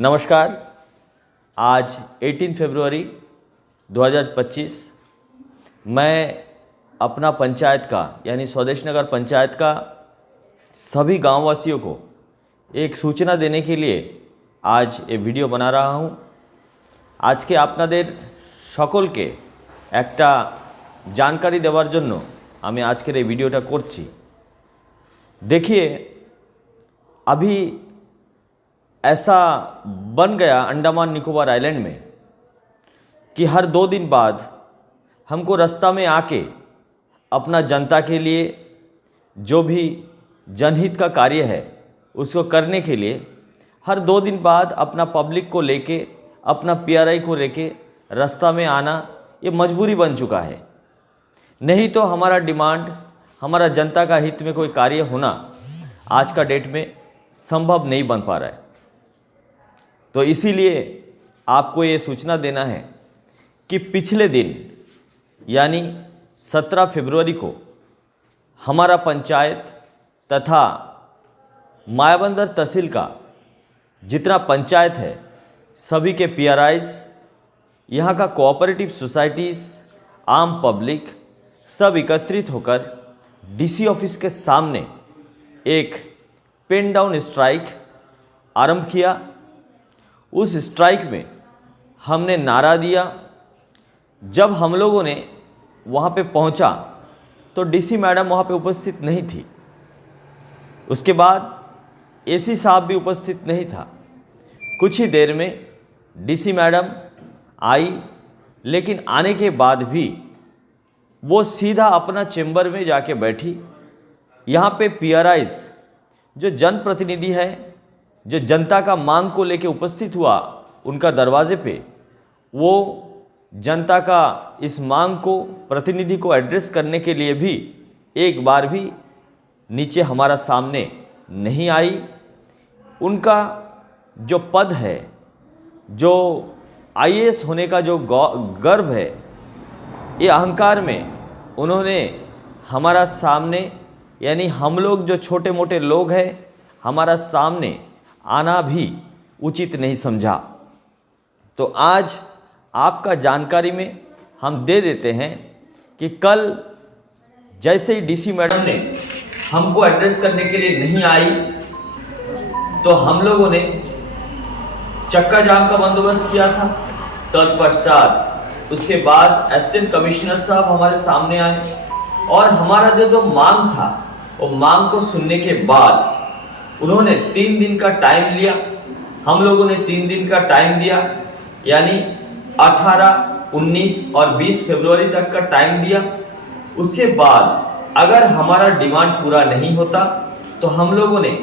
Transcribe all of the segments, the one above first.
नमस्कार। आज 18 फरवरी 2025 मैं अपना पंचायत का यानी स्वदेश नगर पंचायत का सभी गांववासियों को एक सूचना देने के लिए आज ये वीडियो बना रहा हूं। आज के आपनादेर सकलके एकटा जानकारी देवार जन्य आमी आजकेर ये भिडियोटा करछि। देखिए, अभी ऐसा बन गया अंडमान निकोबार आइलैंड में कि हर 2 दिन बाद हमको रास्ता में आके अपना जनता के लिए जो भी जनहित का कार्य है उसको करने के लिए हर 2 दिन बाद अपना पब्लिक को लेके, अपना पीआरआई को लेके रास्ता में आना ये मजबूरी बन चुका है। नहीं तो हमारा डिमांड, हमारा जनता का हित में कोई कार्य होना आज का डेट में संभव नहीं बन पा रहा है। तो इसीलिए आपको ये सूचना देना है कि पिछले दिन यानी 17 फरवरी को हमारा पंचायत तथा मायाबंदर तहसील का जितना पंचायत है सभी के पीआरआईज, यहाँ का कोऑपरेटिव सोसाइटीज़, आम पब्लिक सब एकत्रित होकर डीसी ऑफिस के सामने एक पेन डाउन स्ट्राइक आरंभ किया। उस स्ट्राइक में हमने नारा दिया। जब हम लोगों ने वहाँ पे पहुँचा तो डीसी मैडम वहाँ पे उपस्थित नहीं थी। उसके बाद एसी साहब भी उपस्थित नहीं था। कुछ ही देर में डीसी मैडम आई, लेकिन आने के बाद भी वो सीधा अपना चेंबर में जाके बैठी। यहाँ पे पीआरआईज जो जनप्रतिनिधि है, जो जनता का मांग को लेके उपस्थित हुआ उनका दरवाजे पे, वो जनता का इस मांग को, प्रतिनिधि को एड्रेस करने के लिए भी एक बार भी नीचे हमारा सामने नहीं आई। उनका जो पद है, जो आईएएस होने का जो गर्व है, ये अहंकार में उन्होंने हमारा सामने यानी हम लोग जो छोटे मोटे लोग हैं हमारा सामने आना भी उचित नहीं समझा। तो आज आपका जानकारी में हम दे देते हैं कि कल जैसे ही डीसी मैडम ने हमको एड्रेस करने के लिए नहीं आई तो हम लोगों ने चक्का जाम का बंदोबस्त किया था। तत्पश्चात उसके बाद असिस्टेंट कमिश्नर साहब हमारे सामने आए और हमारा जो मांग था वो मांग को सुनने के बाद उन्होंने 3 दिन का टाइम लिया। हम लोगों ने 3 दिन का टाइम दिया, यानी 18, 19 और 20 फरवरी तक का टाइम दिया। उसके बाद अगर हमारा डिमांड पूरा नहीं होता तो हम लोगों ने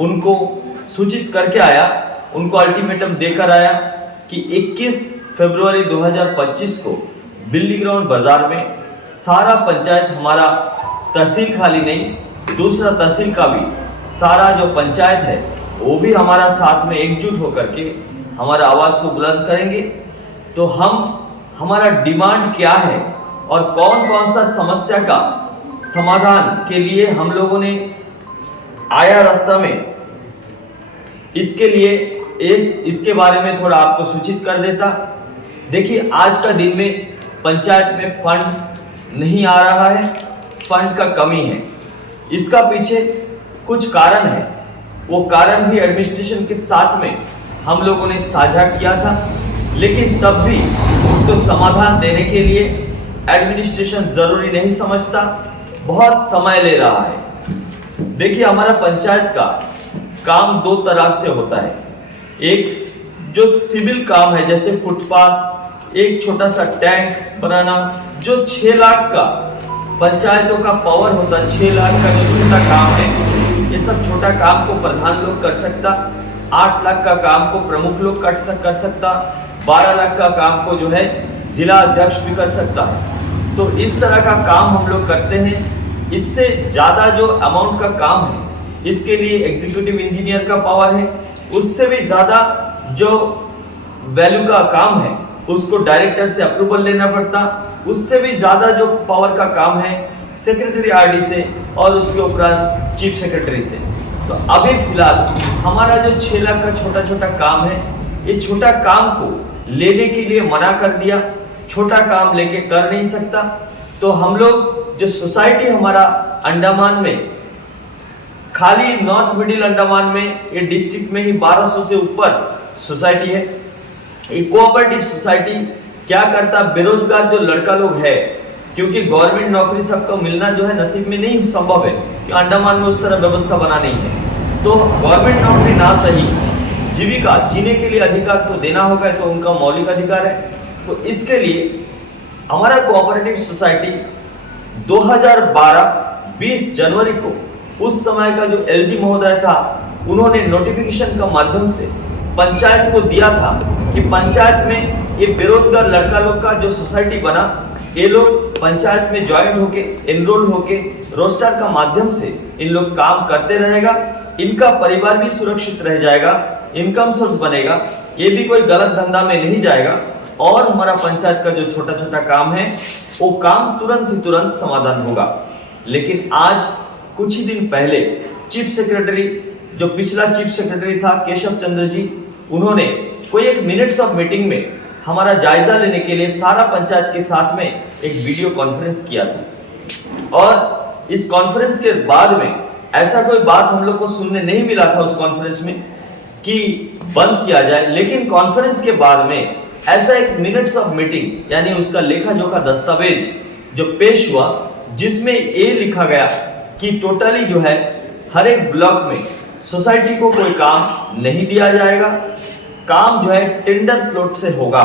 उनको सूचित करके आया, उनको अल्टीमेटम देकर आया कि 21 फरवरी 2025 को बिल्ली ग्राउंड बाजार में सारा पंचायत, हमारा तहसील खाली नहीं, दूसरा तहसील का भी सारा जो पंचायत है वो भी हमारा साथ में एकजुट होकर के हमारा आवाज़ को बुलंद करेंगे। तो हमारा डिमांड क्या है और कौन कौन सा समस्या का समाधान के लिए हम लोगों ने आया रास्ता में, इसके लिए इसके बारे में थोड़ा आपको सूचित कर देता। देखिए, आज का दिन में पंचायत में फंड नहीं आ रहा है, फंड का कमी है। इसका पीछे कुछ कारण है, वो कारण भी एडमिनिस्ट्रेशन के साथ में हम लोगों ने साझा किया था, लेकिन तब भी उसको समाधान देने के लिए एडमिनिस्ट्रेशन ज़रूरी नहीं समझता, बहुत समय ले रहा है। देखिए, हमारा पंचायत का काम 2 तरह से होता है। एक जो सिविल काम है, जैसे फुटपाथ, एक छोटा सा टैंक बनाना, जो 6 लाख का पंचायतों का पावर होता है, 6 लाख का जो छोटा काम है, ये सब छोटा काम को प्रधान लोग कर सकता, 8 लाख का काम को प्रमुख लोग कर सकता, 12 लाख का काम को जो है जिला अध्यक्ष भी कर सकता है। तो इस तरह का काम हम लोग करते हैं। इससे ज़्यादा जो अमाउंट का काम है इसके लिए एग्जीक्यूटिव इंजीनियर का पावर है, उससे भी ज़्यादा जो वैल्यू का काम है उसको डायरेक्टर से अप्रूवल लेना पड़ता, उससे भी ज़्यादा जो पावर का काम है सेक्रेटरी आरडी से और उसके उपरांत चीफ सेक्रेटरी से। तो अभी फिलहाल हमारा जो 6 लाख का छोटा छोटा काम है ये छोटा काम को लेने के लिए मना कर दिया, छोटा काम लेके कर नहीं सकता। तो हम लोग जो सोसाइटी हमारा अंडमान में, खाली नॉर्थ मिडिल अंडमान में ये डिस्ट्रिक्ट में ही 1200 से ऊपर सोसाइटी है। ये कोऑपरेटिव सोसाइटी क्या करता, बेरोजगार जो लड़का लोग है, क्योंकि गवर्नमेंट नौकरी सबको मिलना जो है नसीब में नहीं संभव है, कि अंडमान में उस तरह व्यवस्था बना नहीं है। तो गवर्नमेंट नौकरी ना सही, जीविका जीने के लिए अधिकार तो देना होगा, तो उनका मौलिक अधिकार है। तो इसके लिए हमारा कोऑपरेटिव सोसाइटी 2012 20 जनवरी को, उस समय का जो एलजी महोदय था, उन्होंने नोटिफिकेशन का माध्यम से पंचायत को दिया था कि पंचायत में ये बेरोजगार लड़का लोग का जो सोसाइटी बना, ये लोग पंचायत में ज्वाइन होके, एनरोल होके, रोस्टर का माध्यम से इन लोग काम करते रहेगा, इनका परिवार भी सुरक्षित रह जाएगा, इनकम सोर्स बनेगा, ये भी कोई गलत धंधा में नहीं जाएगा, और हमारा पंचायत का जो छोटा छोटा काम है वो काम तुरंत समाधान होगा। लेकिन आज कुछ ही दिन पहले चीफ सेक्रेटरी, जो पिछला चीफ सेक्रेटरी था केशव चंद्र जी, उन्होंने कोई एक मिनट्स ऑफ मीटिंग में हमारा जायजा लेने के लिए सारा पंचायत के साथ में एक वीडियो कॉन्फ्रेंस किया था। और इस कॉन्फ्रेंस के बाद में ऐसा कोई बात हम लोग को सुनने नहीं मिला था उस कॉन्फ्रेंस में कि बंद किया जाए, लेकिन कॉन्फ्रेंस के बाद में ऐसा एक मिनट्स ऑफ मीटिंग, यानी उसका लेखा जोखा दस्तावेज जो पेश हुआ, जिसमें ये लिखा गया कि टोटली जो है हर एक ब्लॉक में सोसाइटी को कोई काम नहीं दिया जाएगा, काम जो है टेंडर फ्लोट से होगा,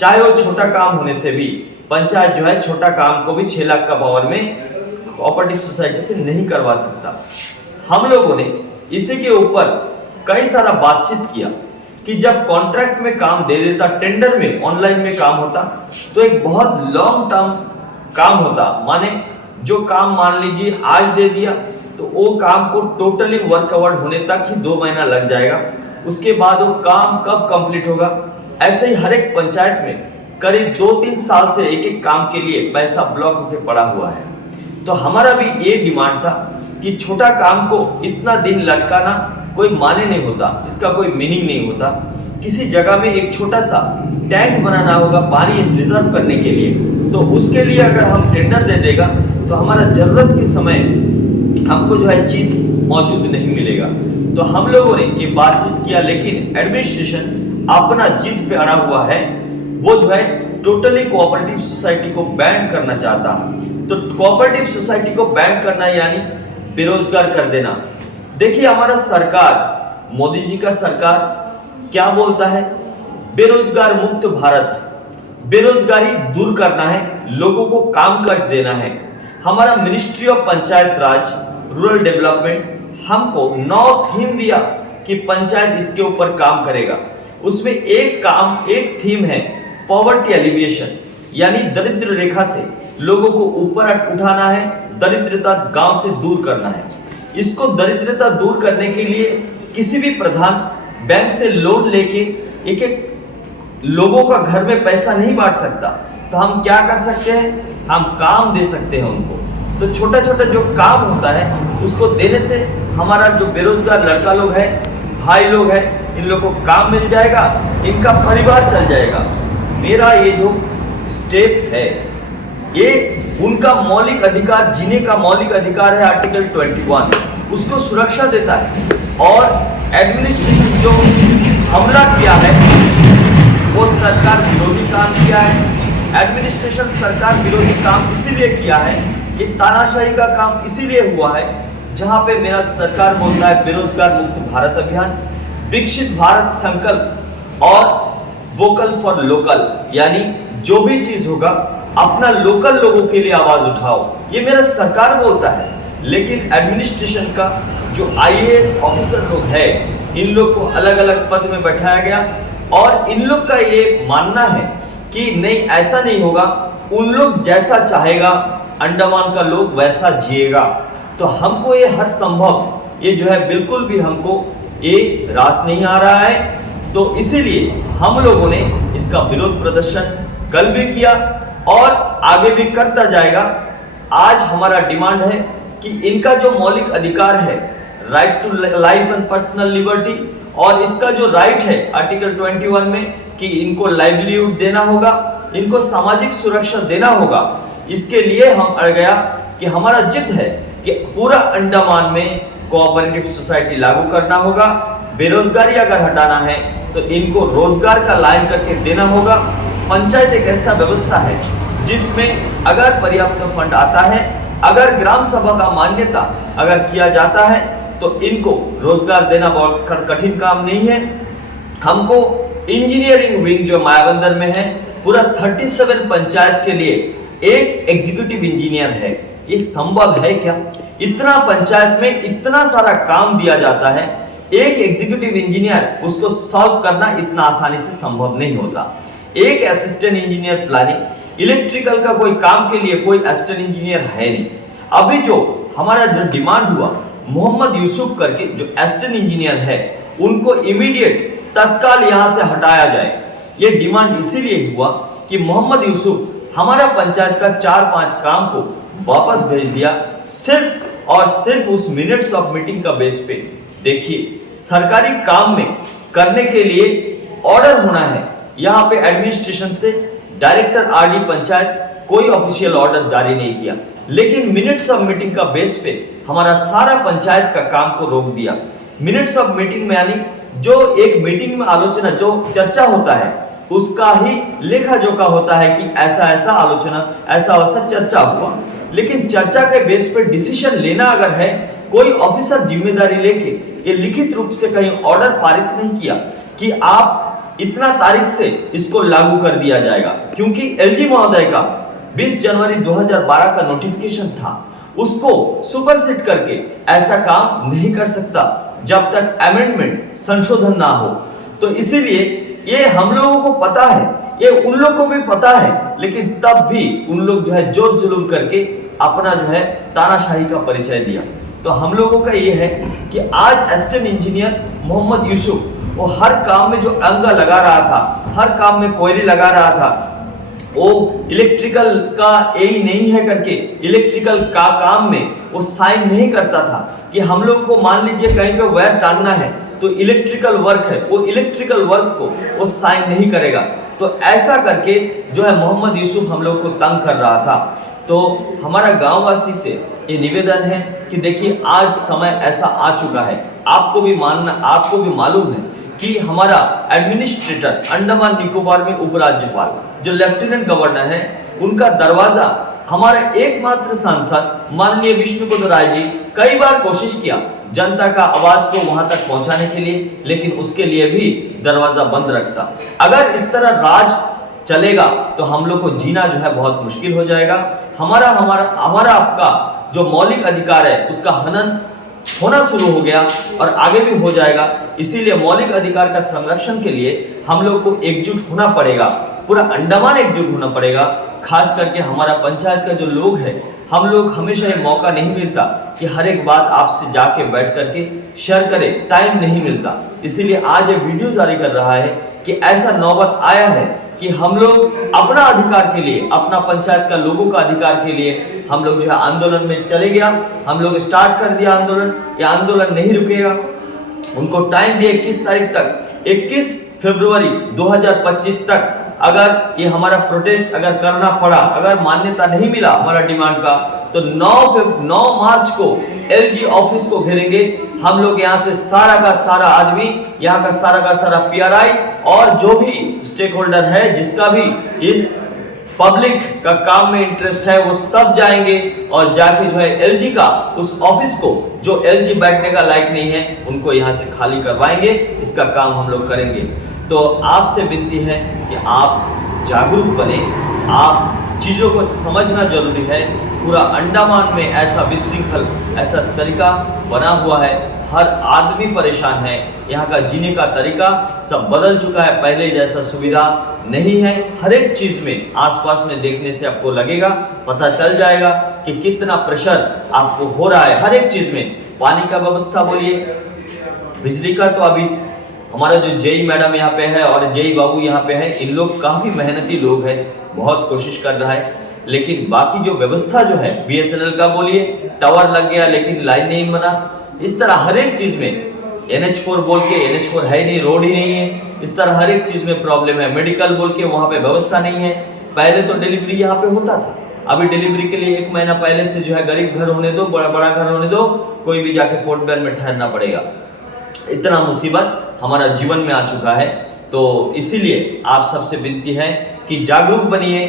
चाहे वो छोटा काम होने से भी पंचायत जो है छोटा काम को भी 6 लाख का पावर में कोऑपरेटिव सोसाइटी से नहीं करवा सकता। हम लोगों ने इसी के ऊपर कई सारा बातचीत किया कि जब कॉन्ट्रैक्ट में काम दे देता, टेंडर में ऑनलाइन में काम होता, तो एक बहुत लॉन्ग टर्म काम होता। माने जो काम मान लीजिए आज दे दिया, तो वो काम को टोटली वर्क अवार्ड होने तक ही 2 महीना लग जाएगा, उसके बाद वो काम कब कंप्लीट होगा। ऐसे ही हर एक पंचायत में करीब 2-3 साल से एक काम के लिए पैसा ब्लॉक होकर पड़ा हुआ है। तो हमारा भी ये डिमांड था कि छोटा काम को इतना दिन लटकाना कोई माने नहीं होता, इसका कोई मीनिंग नहीं होता। किसी जगह में एक छोटा सा टैंक बनाना होगा पानी रिजर्व करने के लिए, तो उसके लिए अगर हम टेंडर दे देगा तो हमारा जरूरत के समय हमको जो है चीज मौजूद नहीं मिलेगा। तो हम लोगों ने ये बातचीत किया, लेकिन एडमिनिस्ट्रेशन अपना जिद पे अड़ा हुआ है, वो जो है टोटली कोऑपरेटिव सोसाइटी को बैन करना चाहता। तो कोऑपरेटिव सोसाइटी को बैन करना यानी बेरोजगार कर देना। देखिए हमारा सरकार, मोदी जी का सरकार क्या बोलता है, बेरोजगार मुक्त भारत, बेरोजगारी दूर करना है, लोगों को काम काज देना है। हमारा ministry of panchayat Raj rural development हमको 9 थीम दिया कि पंचायत इसके ऊपर काम करेगा। उसमें एक थीम है पॉवर्टी एलिविएशन, यानी दरिद्र रेखा से लोगों को ऊपर उठाना है, दरिद्रता गांव से दूर करना है। इसको दरिद्रता दूर करने के लिए किसी भी प्रधान बैंक से लोन लेके एक लोगों का घर में पैसा नहीं बांट सकता। तो हम क्या कर सकते हैं, हम काम दे सकते हैं उनको। तो छोटा छोटा जो काम होता है उसको देने से हमारा जो बेरोजगार लड़का लोग है, भाई लोग है, इन लोग को काम मिल जाएगा, इनका परिवार चल जाएगा। मेरा ये जो स्टेप है, ये उनका मौलिक अधिकार, जीने का मौलिक अधिकार है, आर्टिकल 21 उसको सुरक्षा देता है। और एडमिनिस्ट्रेशन जो हमला किया है वो सरकार विरोधी काम किया है। एडमिनिस्ट्रेशन सरकार विरोधी काम इसीलिए किया है, ये तानाशाही का काम इसीलिए हुआ है, जहां पे मेरा सरकार बोलता है बेरोजगार मुक्त भारत अभियान, विकसित भारत संकल्प और वोकल फॉर लोकल, यानी जो भी चीज होगा अपना लोकल लोगों के लिए आवाज उठाओ, ये मेरा सरकार बोलता है। लेकिन एडमिनिस्ट्रेशन का जो आईएएस ऑफिसर लोग है, इन लोग को अलग अलग पद में बैठाया गया और इन लोग का ये मानना है कि नहीं, ऐसा नहीं होगा, उन लोग जैसा चाहेगा अंडमान का लोग वैसा जिएगा। तो हमको ये हर संभव, ये जो है बिल्कुल भी हमको ये रास नहीं आ रहा है। तो इसीलिए हम लोगों ने इसका विरोध प्रदर्शन कल भी किया और आगे भी करता जाएगा। आज हमारा डिमांड है कि इनका जो मौलिक अधिकार है, right to life and personal liberty और इसका जो राइट है आर्टिकल 21 में कि इनको लाइवलीहुड देना होगा, इनको सामाजिक सुरक्षा देना होगा। इसके लिए हम अड़ गया कि हमारा जिद है कि पूरा अंडमान में कोऑपरेटिव सोसाइटी लागू करना होगा। बेरोजगारी अगर हटाना है तो इनको रोजगार का लाइन करके देना होगा। पंचायत एक ऐसा व्यवस्था है जिसमें अगर पर्याप्त फंड आता है, अगर ग्राम सभा का मान्यता अगर किया जाता है तो इनको रोजगार देना बहुत कठिन काम नहीं है। हमको इंजीनियरिंग विंग जो मायाबंदर में है, पूरा 37 पंचायत के लिए एक एग्जीक्यूटिव इंजीनियर है। ये संभव है क्या? इतना पंचायत में इतना सारा काम दिया जाता है, एक एग्जीक्यूटिव इंजीनियर उसको सॉल्व करना इतना आसानी से संभव नहीं होता। एक असिस्टेंट इंजीनियर प्लानिंग, इलेक्ट्रिकल का कोई काम के लिए कोई असिस्टेंट इंजीनियर है नहीं। अभी जो हमारा जो डिमांड हुआ, मोहम्मद यूसुफ करके जो असिस्टेंट इंजीनियर है उनको इमीडिएट तत्काल यहां से हटाया जाए। ये डिमांड इसीलिए हुआ कि मोहम्मद यूसुफ हमारा पंचायत का 4-5 काम को वापस भेज दिया, सिर्फ और सिर्फ उस मिनट्स ऑफ मीटिंग का बेस पे। देखिए, सरकारी काम में करने के लिए ऑर्डर होना है। यहाँ पे एडमिनिस्ट्रेशन से डायरेक्टर आरडी पंचायत कोई ऑफिशियल ऑर्डर जारी नहीं किया, लेकिन मिनट्स ऑफ मीटिंग का बेस पे हमारा सारा पंचायत का काम को रोक दिया। मिनट्स ऑफ मीटिंग में यानी जो एक मीटिंग में आलोचना, जो चर्चा होता है उसका ही लेखा जोखा होता है कि ऐसा ऐसा आलोचना, ऐसा वैसा चर्चा हुआ। लेकिन चर्चा के बेस पे डिसीजन लेना अगर है, कोई ऑफिसर जिम्मेदारी लेके ये लिखित रूप से कहीं ऑर्डर पारित नहीं किया कि आप इतना तारीख से इसको लागू कर दिया जाएगा, क्योंकि एलजी महोदय का 20 जनवरी 2012 का नोटिफिकेशन था, उसको सुपरसीड करके ऐसा काम नहीं कर सकता जब तक अमेंडमेंट संशोधन ना हो। तो इसीलिए ये हम लोगों को पता है, ये उन लोगों को भी पता है, लेकिन तब भी उन लोग जो है जोर जुलूम करके अपना जो है तानाशाही का परिचय दिया। तो हम लोगों का ये है कि आज असिस्टेंट इंजीनियर मोहम्मद यूसुफ वो हर काम में जो अंगा लगा रहा था, हर काम में क्वेरी लगा रहा था, वो इलेक्ट्रिकल का यही नहीं है करके इलेक्ट्रिकल का काम में वो साइन नहीं करता था कि हम लोग को मान लीजिए कहीं पे वायर टांगना है तो इलेक्ट्रिकल वर्क है, वो इलेक्ट्रिकल वर्क को वो साइन नहीं करेगा। तो ऐसा करके जो है मोहम्मद यूसुफ हम लोग को तंग कर रहा था। तो हमारा गांववासी से ये निवेदन है कि देखिए, आज समय ऐसा आ चुका है, आपको भी मालूम है कि हमारा एडमिनिस्ट्रेटर अंडमान निकोबार में उपराज्यपाल जो लेफ्टिनेंट गवर्नर है, उनका दरवाजा हमारे एकमात्र सांसद माननीय विष्णुपद राय जी कई बार कोशिश किया जनता का आवाज को वहां तक पहुंचाने के लिए, लेकिन उसके लिए भी दरवाजा बंद रखता। अगर इस तरह राज चलेगा तो हम लोग को जीना जो है बहुत मुश्किल हो जाएगा। हमारा आपका जो मौलिक अधिकार है उसका हनन होना शुरू हो गया और आगे भी हो जाएगा। इसीलिए मौलिक अधिकार का संरक्षण के लिए हम लोग को एकजुट होना पड़ेगा, पूरा अंडमान एकजुट होना पड़ेगा। खास करके हमारा पंचायत का जो लोग है, हम लोग हमेशा ये मौका नहीं मिलता कि हर एक बात आपसे जाके बैठ करके शेयर करें, टाइम नहीं मिलता। इसीलिए आज ये वीडियो जारी कर रहा है कि ऐसा नौबत आया है कि हम लोग अपना अधिकार के लिए, अपना पंचायत का लोगों का अधिकार के लिए हम लोग जो है आंदोलन में चले गया। हम लोग स्टार्ट कर दिया आंदोलन, ये आंदोलन नहीं रुकेगा। उनको टाइम दिए 21 तारीख तक, 21 फरवरी 2025 तक अगर ये हमारा प्रोटेस्ट अगर करना पड़ा, अगर मान्यता नहीं मिला हमारा डिमांड का, तो 9 मार्च को एलजी ऑफिस को घेरेंगे हम लोग। यहाँ से सारा का सारा आदमी, यहाँ का सारा पीआरआई और जो भी स्टेक होल्डर है, जिसका भी इस पब्लिक का काम में इंटरेस्ट है, वो सब जाएंगे और जाके जो है एलजी का उस ऑफिस को, जो एलजी बैठने का लायक नहीं है, उनको यहाँ से खाली करवाएंगे। इसका काम हम लोग करेंगे। तो आपसे विनती है कि आप जागरूक बने, आप चीज़ों को समझना जरूरी है। पूरा अंडमान में ऐसा विशृंखल ऐसा तरीका बना हुआ है, हर आदमी परेशान है, यहाँ का जीने का तरीका सब बदल चुका है, पहले जैसा सुविधा नहीं है। हर एक चीज़ में आसपास में देखने से आपको लगेगा, पता चल जाएगा कि कितना प्रेशर आपको हो रहा है हर एक चीज़ में। पानी का व्यवस्था बोलिए, बिजली का तो अभी हमारा जो जेई मैडम यहाँ पे है और जेई बाबू यहाँ पे है, इन लोग काफ़ी मेहनती लोग हैं, बहुत कोशिश कर रहा है। लेकिन बाकी जो व्यवस्था जो है, बीएसएनएल का बोलिए, टावर लग गया लेकिन लाइन नहीं बना, इस तरह हर एक चीज़ में NH4 बोल के NH4 है नहीं, रोड ही नहीं है, इस तरह हर एक चीज में प्रॉब्लम है। मेडिकल बोल के वहां पे व्यवस्था नहीं है। पहले तो डिलीवरी यहाँ पे होता था, अभी डिलीवरी के लिए 1 महीना पहले से जो है गरीब घर होने दो, बड़ा घर होने दो, कोई भी जाके पोर्ट ब्लेयर में ठहरना पड़ेगा। इतना मुसीबत हमारा जीवन में आ चुका है। तो इसीलिए आप सबसे विनती है कि जागरूक बनिए,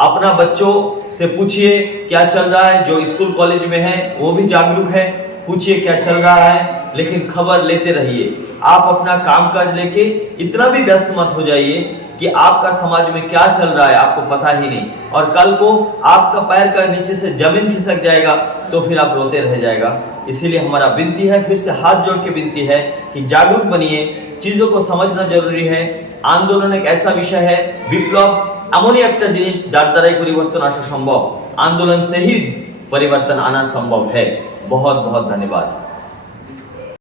अपना बच्चों से पूछिए क्या चल रहा है, जो स्कूल कॉलेज में है वो भी जागरूक है, पूछिए क्या चल रहा है, लेकिन खबर लेते रहिए। आप अपना कामकाज लेके इतना भी व्यस्त मत हो जाइए कि आपका समाज में क्या चल रहा है आपको पता ही नहीं, और कल को आपका पैर का नीचे से जमीन खिसक जाएगा तो फिर आप रोते रह जाएगा। इसीलिए हमारा विनती है, फिर से हाथ जोड़ के विनती है कि जागरूक बनिए, चीजों को समझना जरूरी है। आंदोलन एक ऐसा विषय है, विप्लव এমনই একটা জিনিস যার দ্বারাই পরিবর্তন আসা সম্ভব। आंदोलन से ही परिवर्तन आना संभव है। बहुत बहुत धन्यवाद।